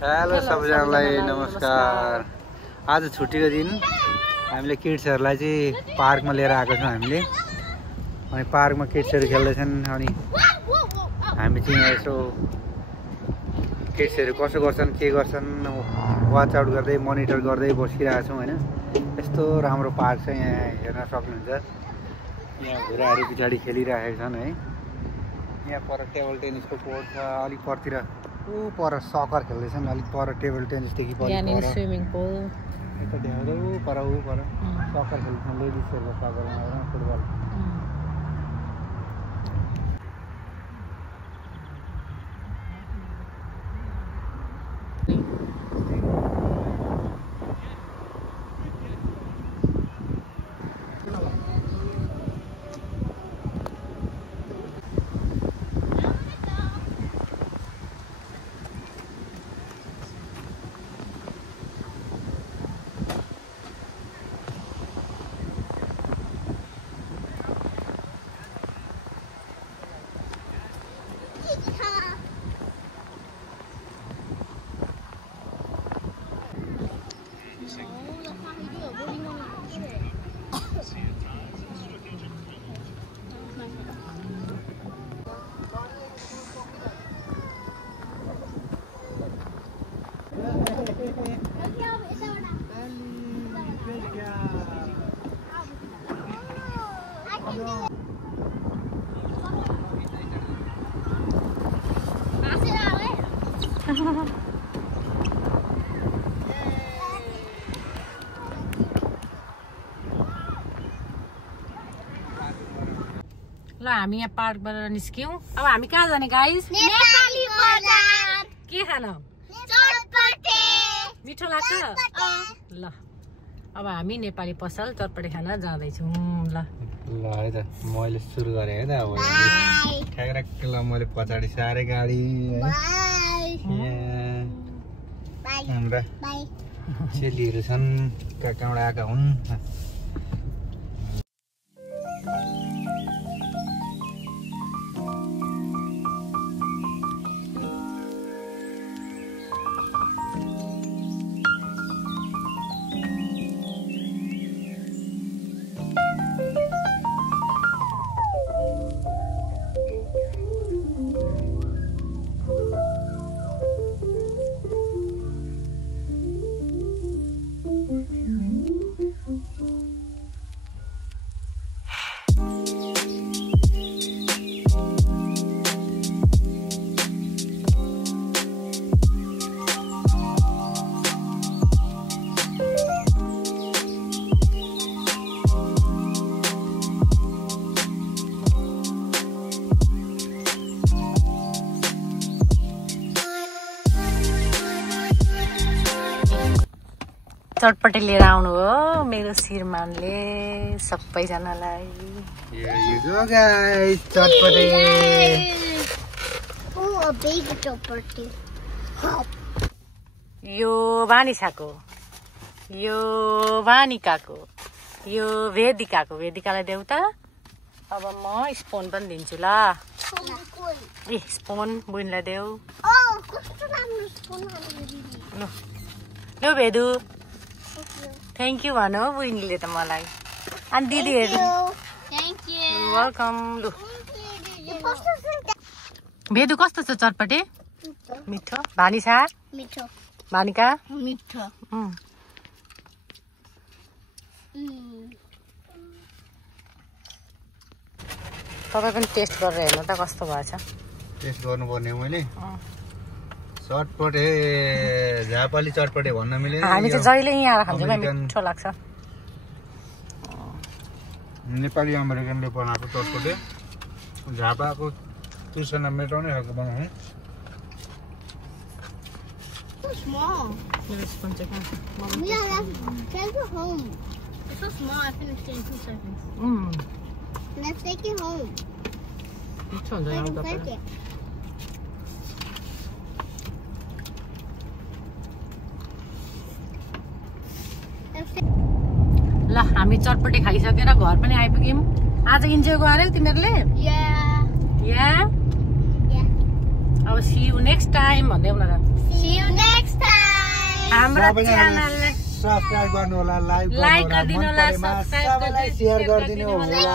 Hello सबैजनालाई नमस्कार। आज छुट्टीको दिन हामीले किड्सहरूलाई चाहिँ पार्कमा लिएर आएको छौँ हामीले। अनि पार्कमा किड्सहरू खेल्दैछन् अनि हामी चाहिँ यहाँ यसो किड्सहरू कसो गर्छन् के गर्छन् वाच आउट गर्दै मोनिटर गर्दै बसिरहेको छौँ होइन। यस्तो राम्रो पार्क छ यहाँ हेर्न सक्नुहुन्छ। यहाँ घुराहरू पछाडि खेलिरहेका छन् है। यहाँ पर टेबल टेनिसको कोर्ट छ, अलिक परतिर पर सकर खेल्दैछन्, अलिक पर टेबल टेनिसदेखि स्विमिङ पुल यता ढ्याउँदै पर सकर खेल्दैछन् लेडिजहरूको सकर फुटबल। ल हामी यहाँ पार्कबाट निस्क्यौं। अब हामी कहाँ जाने गाइस? नेपाली बजार। के खान? चटपटे। मिठो लाग्छ? ल अब हामी नेपाली पसल चटपटे खान जाँदैछौँ। ल ल है त मैले सुरु गरेँ है त अब ठ्याक्क ल मैले पछाडि सारे गाडी है। हाम्रा चेलीहरू छन्, कहाँ कहाँबाट आएका हुन्। चटपटे लिएर आउनु हो मेरो श्रीमानले सबैजनालाई। चटपटे यो वानिसाको, यो वानिकाको, यो वेदिकाको। वेदिकालाई देऊ त। अब म स्पोन पनि दिन्छु ल। ए स्पोन बुइनलाई देऊ। ल भेदु थ्याङ्क यू भन बुइनीले त मलाई। अनि दिदीहरू वेलकम। लु भेदु कस्तो छ चटपटे? मिठो। भानिसा? मिठो। भानिका? मिठो। तपाईँ पनि टेस्ट गरेर हेर्नु त कस्तो भएछ। टेस्ट गर्नुपर्ने मैले। चटपटे झापाली चटपटे भन्न मिलेन। हामी चाहिँ जहिले यहाँ आएर खान्छौँ, मिठो लाग्छ। नेपाली अमेरिकनले बनाएको चटपटे झापाको तुलना मेटाउने खालको बनाउने। Small. Let's go check out. Yeah, take it home. It's so small. I finished it in 2 seconds. Let's take it home. मिठो हुन्छ I यहाँ can तपाईँ। take it. ल हामी चटपटे खाइसकेर घर पनि आइपुग्यौँ। आज इन्जोय गर्यौ तिमीहरूले? Yeah. अब see you next time भन्दै हुन र। See you next हाम्रो च्यानललाई सब्स्क्राइब गर्नु होला, लाइक गरिदिनु होला, सबैलाई सेयर गरिदिनु होला।